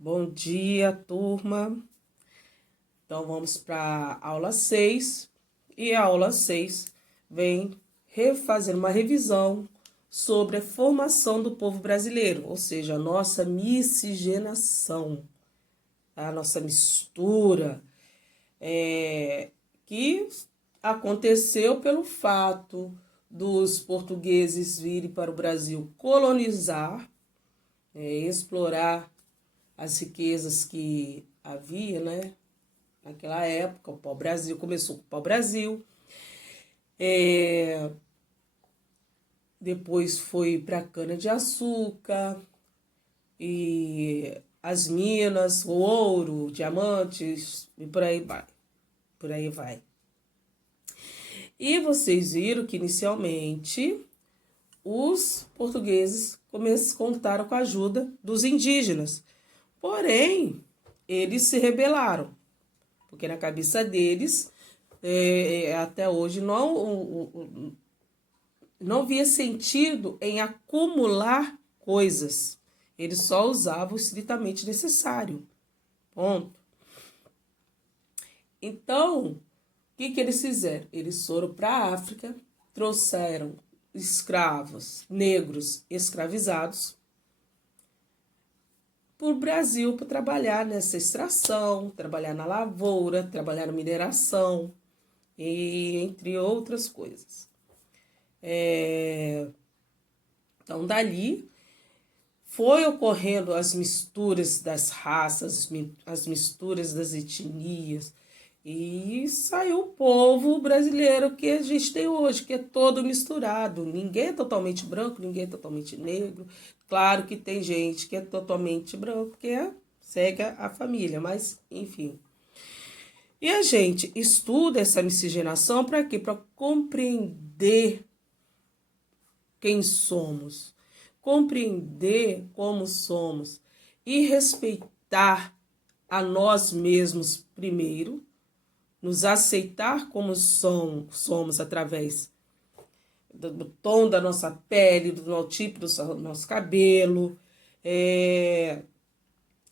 Bom dia, turma. Então, vamos para a aula 6. E a aula 6 vem fazer uma revisão sobre a formação do povo brasileiro, ou seja, a nossa miscigenação, a nossa mistura, que aconteceu pelo fato dos portugueses virem para o Brasil colonizar, explorar as riquezas que havia, né? Naquela época, o pau-brasil começou com o pau-brasil, depois foi para cana-de-açúcar e as minas, o ouro, diamantes e por aí vai. Por aí vai. E vocês viram que inicialmente os portugueses contaram com a ajuda dos indígenas. Porém, eles se rebelaram, porque na cabeça deles, até hoje, não via sentido em acumular coisas. Eles só usavam o estritamente necessário. Ponto. Então, o que eles fizeram? Eles foram para a África, trouxeram escravos negros escravizados para o Brasil para trabalhar nessa extração, trabalhar na lavoura, trabalhar na mineração, e entre outras coisas. Então, dali foi ocorrendo as misturas das raças, as misturas das etnias, e saiu o povo brasileiro que a gente tem hoje, que é todo misturado. Ninguém é totalmente branco, ninguém é totalmente negro. Claro que tem gente que é totalmente branco, que segue a família, mas enfim. E a gente estuda essa miscigenação para quê? Para compreender quem somos, compreender como somos e respeitar a nós mesmos primeiro, nos aceitar como somos através do tom da nossa pele, do tipo do nosso cabelo,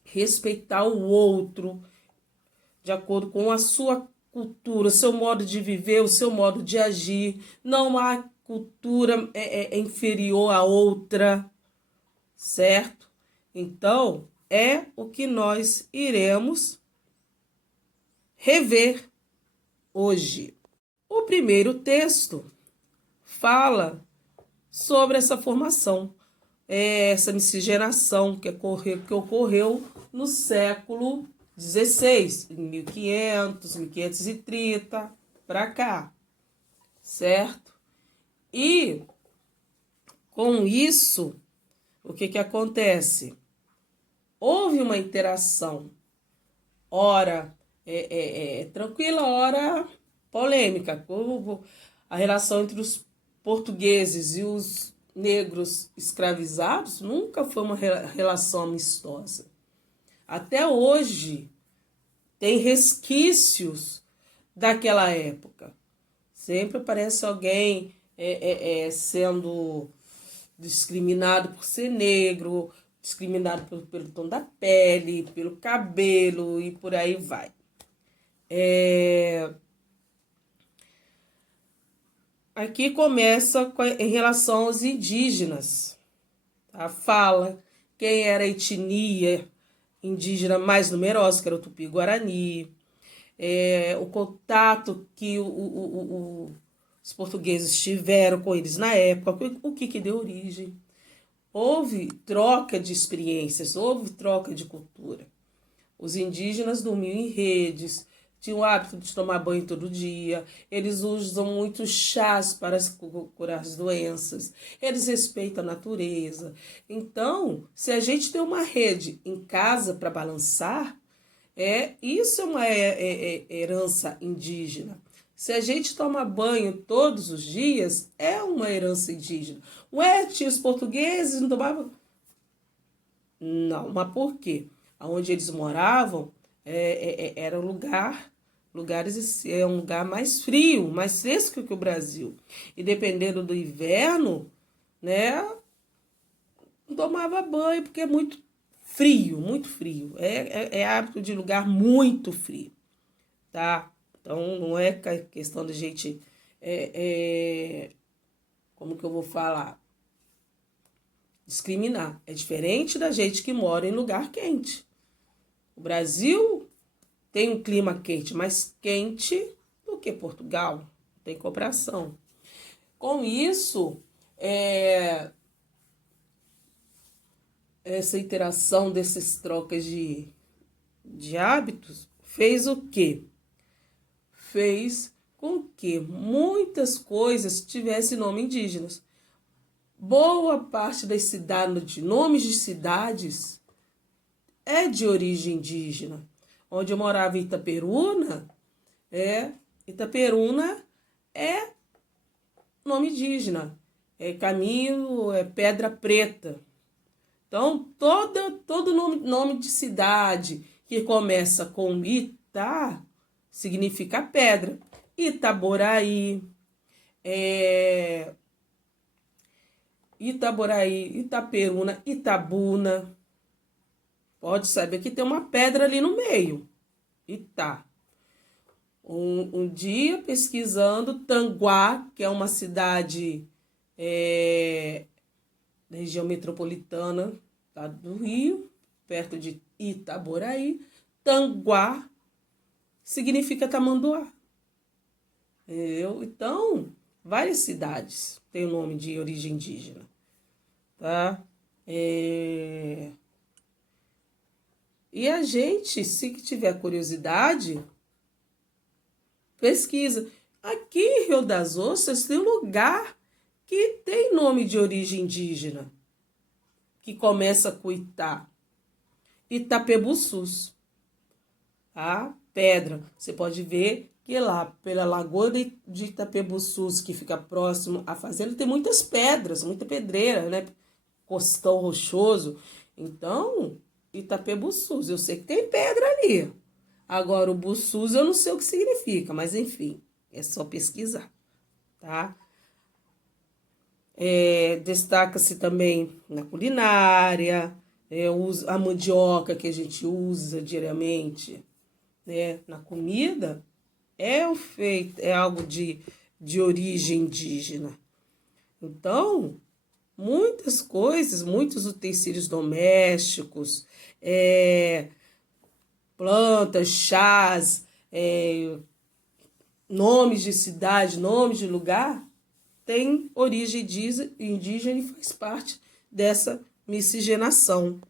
respeitar o outro de acordo com a sua cultura, o seu modo de viver, o seu modo de agir. Não há cultura inferior à outra, certo? Então, é o que nós iremos rever hoje. O primeiro texto fala sobre essa formação, essa miscigenação que ocorreu no século XVI, em 1500, 1530, para cá, certo? E com isso, o que acontece? Houve uma interação, ora tranquila, ora polêmica. A relação entre os portugueses e os negros escravizados nunca foi uma relação amistosa. Até hoje tem resquícios daquela época. Sempre aparece alguém sendo discriminado por ser negro, discriminado pelo tom da pele, pelo cabelo e por aí vai. Aqui começa em relação aos indígenas. A fala quem era a etnia indígena mais numerosa, que era o Tupi-Guarani, o contato que os portugueses tiveram com eles na época, o que deu origem. Houve troca de experiências, houve troca de cultura. Os indígenas dormiam em redes, tinham o hábito de tomar banho todo dia, eles usam muitos chás para curar as doenças, eles respeitam a natureza. Então, se a gente tem uma rede em casa para balançar, isso é uma herança indígena. Se a gente toma banho todos os dias, é uma herança indígena. Ué, tinha os portugueses, não tomavam? Não, mas por quê? Onde eles moravam era um lugar mais frio, mais fresco que o Brasil. E dependendo do inverno, né, não tomava banho, porque é muito frio, muito frio. É hábito de lugar muito frio, tá? Então, não é questão de gente... como que eu vou falar? Discriminar. É diferente da gente que mora em lugar quente. O Brasil tem um clima quente, mais quente do que Portugal. Tem comparação. Com isso, essa interação dessas trocas de hábitos fez o quê? Fez com que muitas coisas tivessem nome indígenas. Boa parte das cidades, de nomes de cidades, é de origem indígena. Onde eu morava em Itaperuna, Itaperuna é nome indígena. É Caminho, é Pedra Preta. Então, todo nome de cidade que começa com Ita significa pedra. Itaboraí, Itaboraí, Itaperuna, Itabuna. Pode saber que tem uma pedra ali no meio. Itá. Um dia pesquisando Tanguá, que é uma cidade da região metropolitana do Rio, perto de Itaboraí. Tanguá significa tamanduá. Então, várias cidades têm o nome de origem indígena. Tá? E a gente, se tiver curiosidade, pesquisa. Aqui em Rio das Ostras tem um lugar que tem nome de origem indígena, que começa com Itá. Itapebuçus. Tá? Pedra. Você pode ver que lá, pela Lagoa de Itapebuçus, que fica próximo à fazenda, tem muitas pedras, muita pedreira, né? Costão rochoso. Então, Itapebuçus, eu sei que tem pedra ali. Agora, o buçus eu não sei o que significa, mas enfim, é só pesquisar, tá? Destaca-se também na culinária, a mandioca que a gente usa diariamente, né? Na comida, é algo de origem indígena. Então, muitas coisas, muitos utensílios domésticos, plantas, chás, nomes de cidade, nomes de lugar, tem origem indígena e faz parte dessa miscigenação.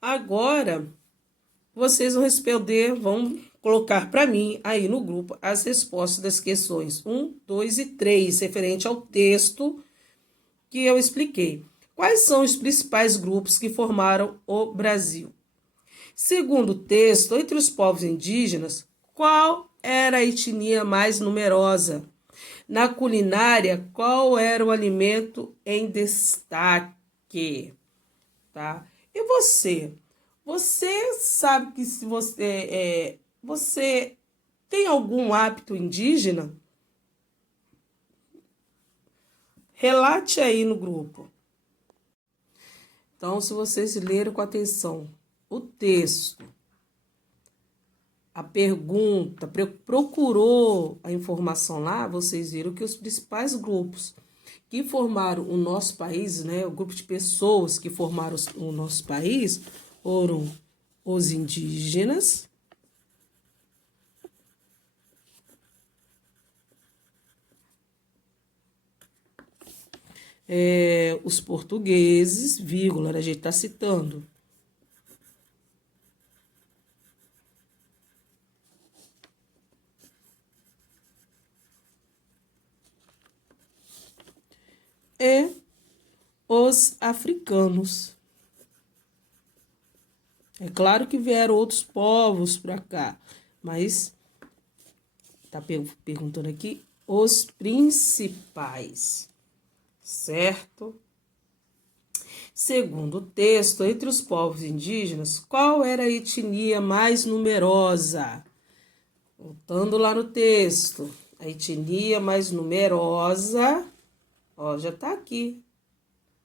Agora, vocês vão responder, vão colocar para mim aí no grupo as respostas das questões 1, 2 e 3, referente ao texto que eu expliquei. Quais são os principais grupos que formaram o Brasil? Segundo o texto, entre os povos indígenas, qual era a etnia mais numerosa? Na culinária, qual era o alimento em destaque? Tá? E você? Você sabe que se você tem algum hábito indígena? Relate aí no grupo. Então, se vocês leram com atenção o texto, a pergunta, procurou a informação lá, vocês viram que os principais grupos que formaram o nosso país, né, o grupo de pessoas que formaram o nosso país, foram os indígenas, os portugueses, vírgula, a gente está citando, e os africanos. É claro que vieram outros povos para cá, mas tá perguntando aqui os principais, certo? Segundo o texto, entre os povos indígenas, qual era a etnia mais numerosa? Voltando lá no texto, a etnia mais numerosa, ó, já tá aqui.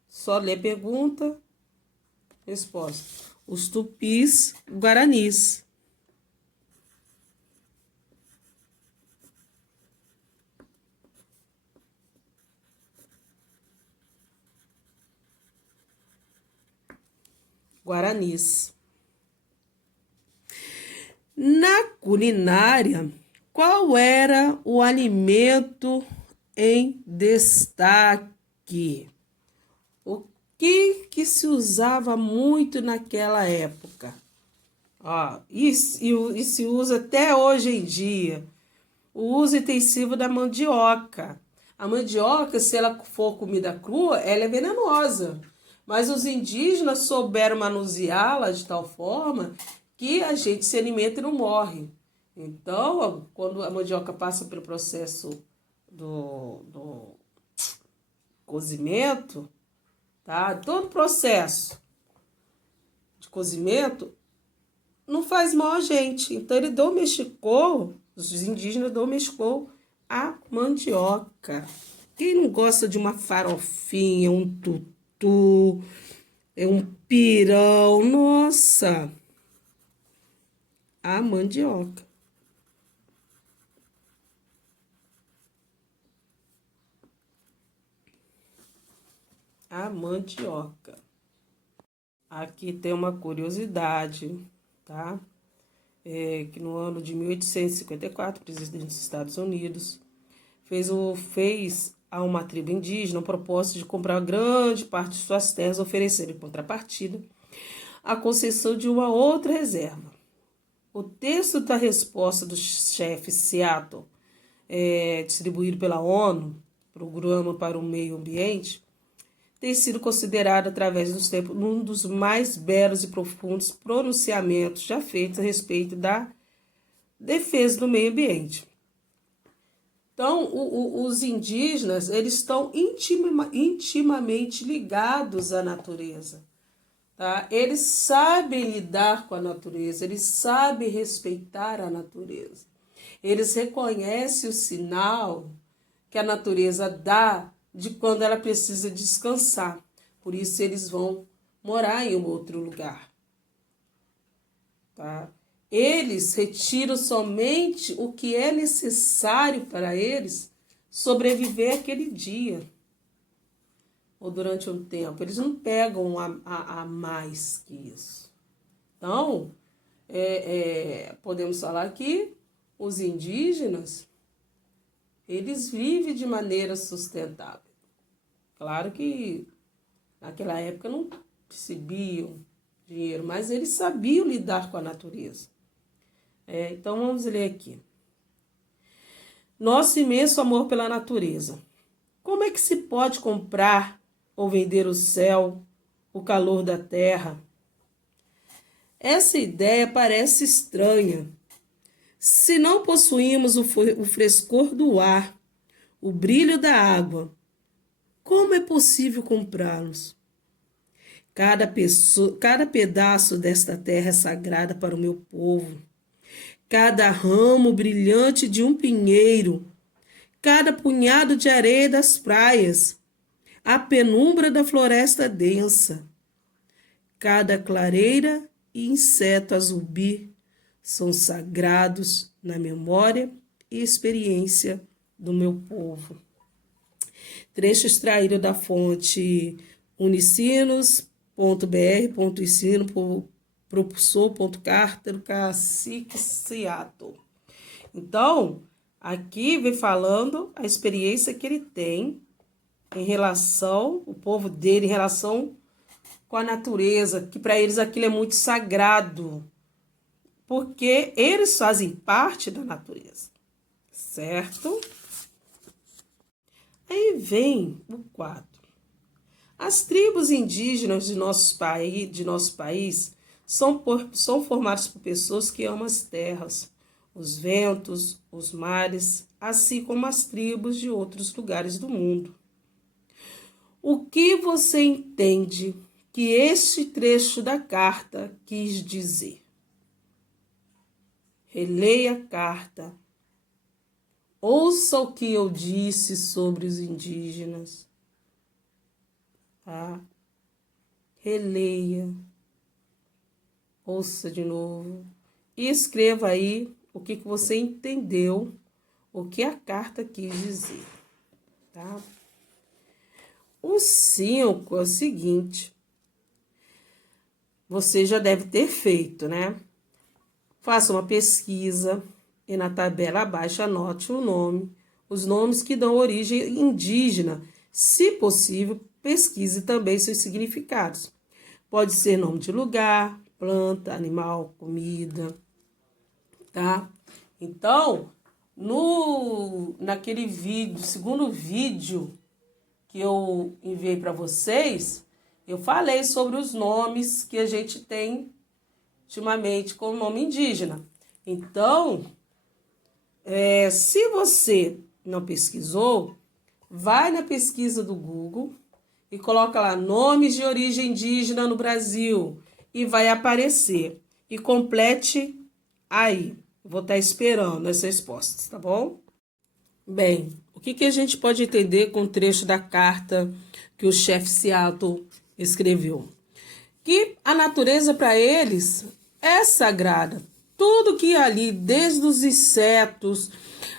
Só ler a pergunta Resposta: os tupis guaranis. Guaranis. Na culinária, qual era o alimento em destaque? O que se usava muito naquela época? Ó, e se usa até hoje em dia. O uso intensivo da mandioca. A mandioca, se ela for comida crua, ela é venenosa. Mas os indígenas souberam manuseá-la de tal forma que a gente se alimenta e não morre. Então, quando a mandioca passa pelo processo do cozimento, tá? Todo processo de cozimento não faz mal a gente. Então, ele domesticou, os indígenas domesticou a mandioca. Quem não gosta de uma farofinha, um tutu, um pirão, nossa, a mandioca. A mandioca. Aqui tem uma curiosidade, tá? Que no ano de 1854, o presidente dos Estados Unidos fez a uma tribo indígena o propósito de comprar grande parte de suas terras, oferecendo em contrapartida a concessão de uma outra reserva. O texto da resposta do chefe Seattle, distribuído pela ONU, Programa para o Meio Ambiente, tem sido considerado, através dos tempos, um dos mais belos e profundos pronunciamentos já feitos a respeito da defesa do meio ambiente. Então, os indígenas, eles estão intimamente ligados à natureza. Tá? Eles sabem lidar com a natureza, eles sabem respeitar a natureza. Eles reconhecem o sinal que a natureza dá de quando ela precisa descansar. Por isso, eles vão morar em um outro lugar. Tá? Eles retiram somente o que é necessário para eles sobreviver aquele dia ou durante um tempo. Eles não pegam a mais que isso. Então, podemos falar que os indígenas, eles vivem de maneira sustentável. Claro que naquela época não recebiam dinheiro, mas eles sabiam lidar com a natureza. Então, vamos ler aqui. Nosso imenso amor pela natureza. Como é que se pode comprar ou vender o céu, o calor da terra? Essa ideia parece estranha. Se não possuímos o frescor do ar, o brilho da água, como é possível comprá-los? Cada pedaço desta terra é sagrada para o meu povo. Cada ramo brilhante de um pinheiro, cada punhado de areia das praias, a penumbra da floresta densa, cada clareira e inseto a zumbir são sagrados na memória e experiência do meu povo. Trecho extraído da fonte unicinos.br.ensino propulsor.carter, Cacique Seattle. Então, aqui vem falando a experiência que ele tem em relação, o povo dele, em relação com a natureza, que para eles aquilo é muito sagrado, porque eles fazem parte da natureza, certo? Aí vem o 4. As tribos indígenas de nosso país são formadas por pessoas que amam as terras, os ventos, os mares, assim como as tribos de outros lugares do mundo. O que você entende que este trecho da carta quis dizer? Releia a carta. Ouça o que eu disse sobre os indígenas. Tá? Releia. ouça de novo e escreva aí o que você entendeu, o que a carta quis dizer, tá? O 5 é o seguinte, você já deve ter feito, né? Faça uma pesquisa e na tabela abaixo anote o nome, os nomes que dão origem indígena. Se possível, pesquise também seus significados. Pode ser nome de lugar, planta, animal, comida, tá? Então, naquele vídeo, segundo vídeo que eu enviei para vocês, eu falei sobre os nomes que a gente tem ultimamente com o nome indígena. Então, se você não pesquisou, vai na pesquisa do Google e coloca lá nomes de origem indígena no Brasil e vai aparecer. E complete aí. Vou estar esperando as respostas, tá bom? Bem, o que a gente pode entender com o trecho da carta que o chefe Seattle escreveu? Que a natureza para eles é sagrada. Tudo que ali, desde os insetos,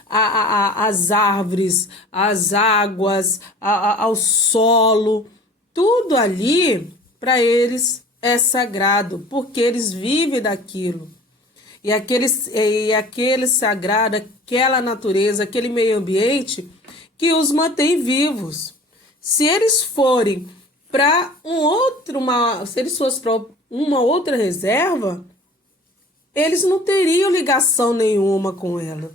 as árvores, as águas, ao solo, tudo ali para eles é sagrado, porque eles vivem daquilo. E aquele sagrado, aquela natureza, aquele meio ambiente que os mantém vivos. Se eles forem para se eles fossem para uma outra reserva, eles não teriam ligação nenhuma com ela,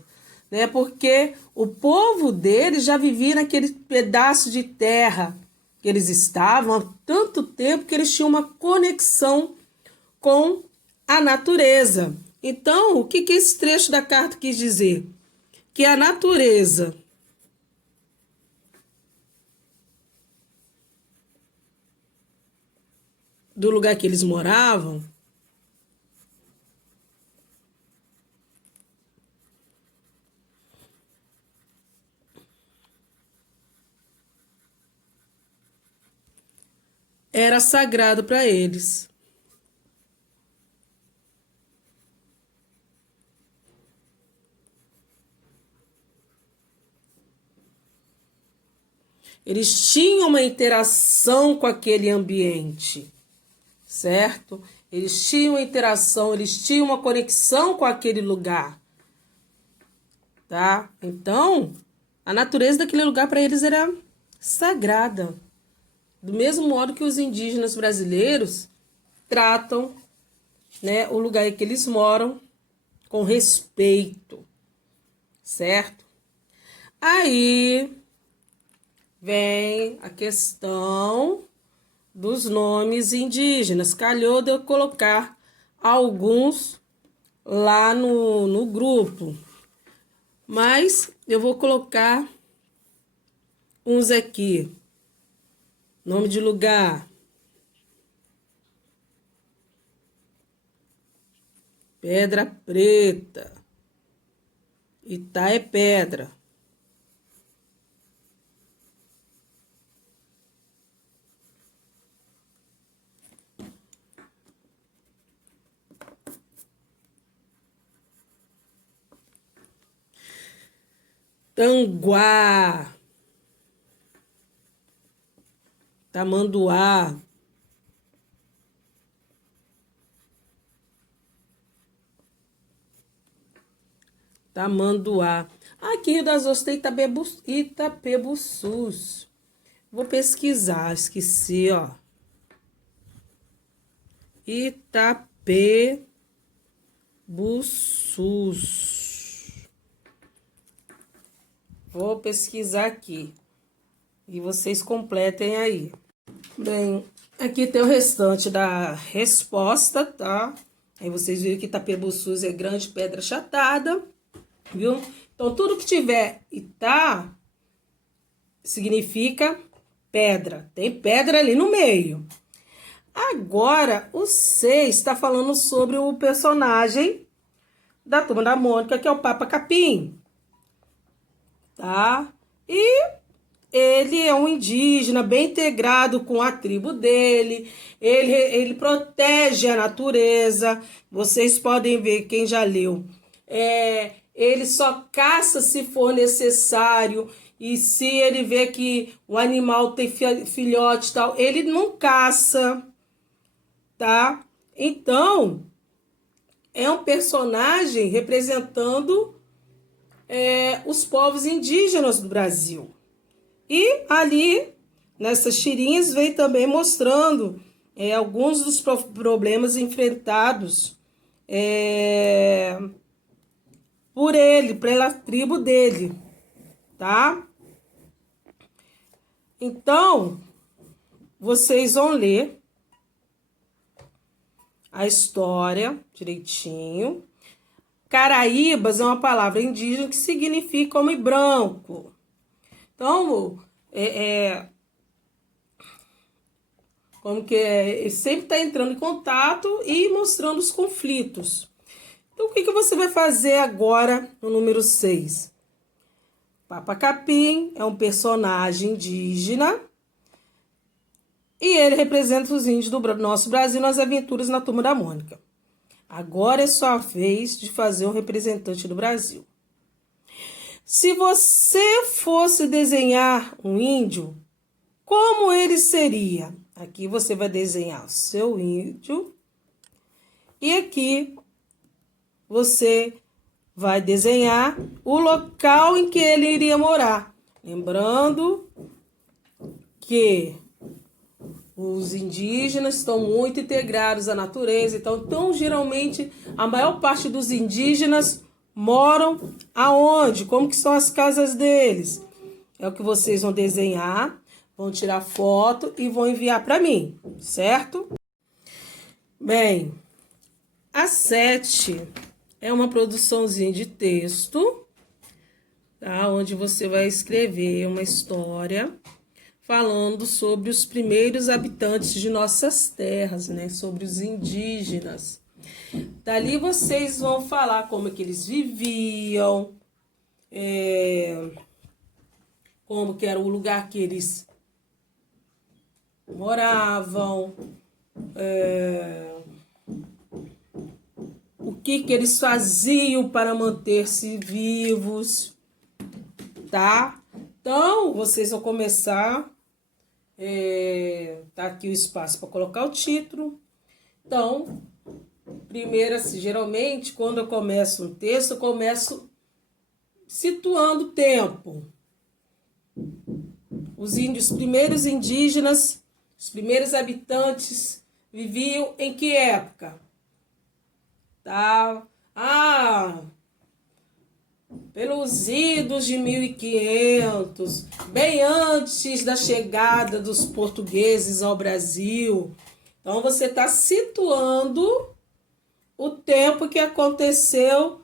né? Porque o povo deles já vivia naquele pedaço de terra que eles estavam há tanto tempo que eles tinham uma conexão com a natureza. Então, o que esse trecho da carta quis dizer? Que a natureza do lugar que eles moravam era sagrado para eles. Eles tinham uma interação com aquele ambiente, certo? Eles tinham uma interação, eles tinham uma conexão com aquele lugar, tá? Então, a natureza daquele lugar para eles era sagrada. Do mesmo modo que os indígenas brasileiros tratam, né, o lugar em que eles moram com respeito, certo? Aí vem a questão dos nomes indígenas. Calhou de eu colocar alguns lá no grupo, mas eu vou colocar uns aqui. Nome de lugar. Pedra Preta. Itá é pedra. Tanguá. Tamanduá. Tamanduá. Aqui Rio das Ostras tem Itapebuçus. Vou pesquisar, esqueci, ó. Itapebuçus. Vou pesquisar aqui. E vocês completem aí. Bem, aqui tem o restante da resposta, tá? Aí vocês viram que Itapebuçus é grande pedra achatada, viu? Então, tudo que tiver Itá significa pedra. Tem pedra ali no meio. Agora, o 6 está falando sobre o personagem da Turma da Mônica, que é o Papa Capim, tá? E ele é um indígena bem integrado com a tribo dele, ele protege a natureza. Vocês podem ver, quem já leu, ele só caça se for necessário, e se ele vê que o animal tem filhote e tal, ele não caça, tá? Então, é um personagem representando os povos indígenas do Brasil. E ali, nessas tirinhas, vem também mostrando alguns dos problemas enfrentados por ele, pela tribo dele, tá? Então, vocês vão ler a história direitinho. Caraíbas é uma palavra indígena que significa homem branco. Então, como que ele sempre está entrando em contato e mostrando os conflitos. Então, o que você vai fazer agora no número 6? Papa Capim é um personagem indígena e ele representa os índios do nosso Brasil nas aventuras na Turma da Mônica. Agora é sua vez de fazer um representante do Brasil. Se você fosse desenhar um índio, como ele seria? Aqui você vai desenhar o seu índio e aqui você vai desenhar o local em que ele iria morar. Lembrando que os indígenas estão muito integrados à natureza, então geralmente a maior parte dos indígenas moram aonde? Como que são as casas deles? É o que vocês vão desenhar, vão tirar foto e vão enviar para mim, certo? Bem, a 7 é uma produçãozinha de texto, tá? Onde você vai escrever uma história falando sobre os primeiros habitantes de nossas terras, né? Sobre os indígenas. Dali vocês vão falar como é que eles viviam, como que era o lugar que eles moravam, o que eles faziam para manter-se vivos, tá? Então, vocês vão começar, tá aqui o espaço para colocar o título. Então, primeiro, assim, geralmente, quando eu começo um texto, eu começo situando o tempo. Os primeiros indígenas, os primeiros habitantes viviam em que época? Tá? Pelos idos de 1500, bem antes da chegada dos portugueses ao Brasil. Então, você está situando o tempo que aconteceu,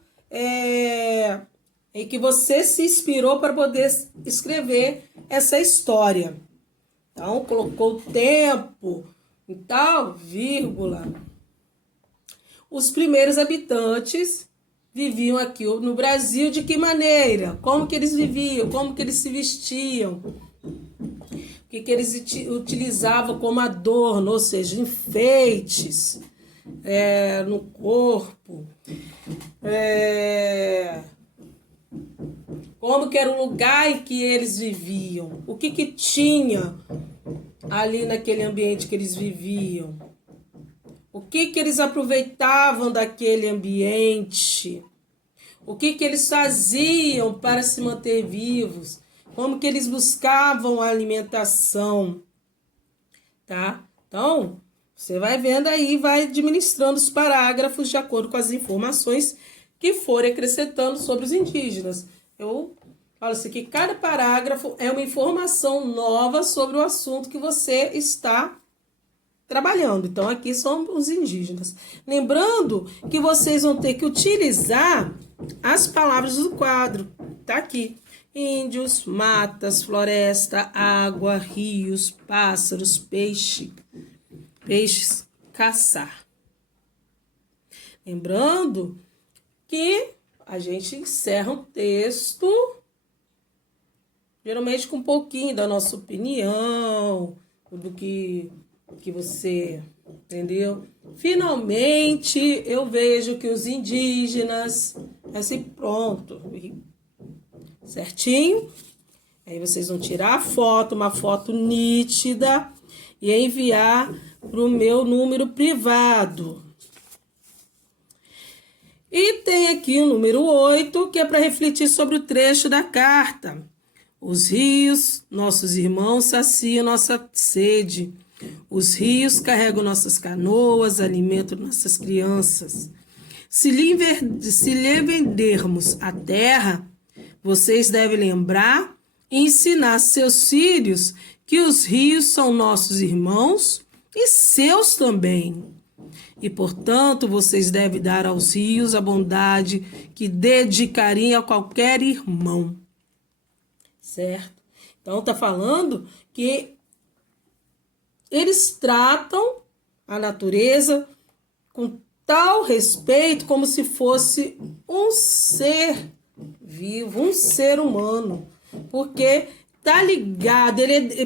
em que você se inspirou para poder escrever essa história. Então, colocou o tempo e tal, vírgula. Os primeiros habitantes viviam aqui no Brasil de que maneira? Como que eles viviam? Como que eles se vestiam? O que eles utilizavam como adorno, ou seja, enfeites no corpo. Como que era o lugar em que eles viviam? O que tinha ali naquele ambiente que eles viviam? O que eles aproveitavam daquele ambiente? O que eles faziam para se manter vivos? Como que eles buscavam a alimentação? Tá? Então, você vai vendo aí, vai administrando os parágrafos de acordo com as informações que forem acrescentando sobre os indígenas. Eu falo assim que cada parágrafo é uma informação nova sobre o assunto que você está trabalhando. Então, aqui são os indígenas. Lembrando que vocês vão ter que utilizar as palavras do quadro. Tá aqui. Índios, matas, floresta, água, rios, pássaros, peixes, caçar. Lembrando que a gente encerra um texto geralmente com um pouquinho da nossa opinião, do que você, entendeu? Finalmente, eu vejo que os indígenas, assim, pronto, certinho? Aí vocês vão tirar a foto, uma foto nítida, e enviar para o meu número privado. E tem aqui o número 8, que é para refletir sobre o trecho da carta. Os rios, nossos irmãos, saciam nossa sede. Os rios carregam nossas canoas, alimentam nossas crianças. Se lhe vendermos a terra, vocês devem lembrar e ensinar seus filhos que os rios são nossos irmãos e seus também. E, portanto, vocês devem dar aos rios a bondade que dedicariam a qualquer irmão. Certo? Então, está falando que eles tratam a natureza com tal respeito como se fosse um ser vivo, um ser humano. Porque tá ligado,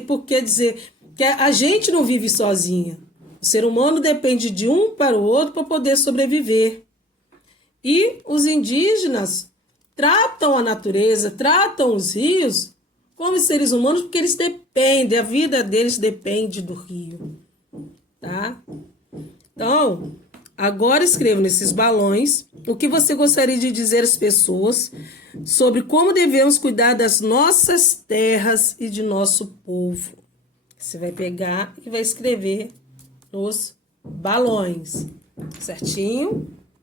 porque dizer que a gente não vive sozinha. O ser humano depende de um para o outro para poder sobreviver. E os indígenas tratam a natureza, tratam os rios como seres humanos, porque eles dependem, a vida deles depende do rio, tá? Então, agora escreva nesses balões o que você gostaria de dizer às pessoas sobre como devemos cuidar das nossas terras e de nosso povo. Você vai pegar e vai escrever nos balões, certinho?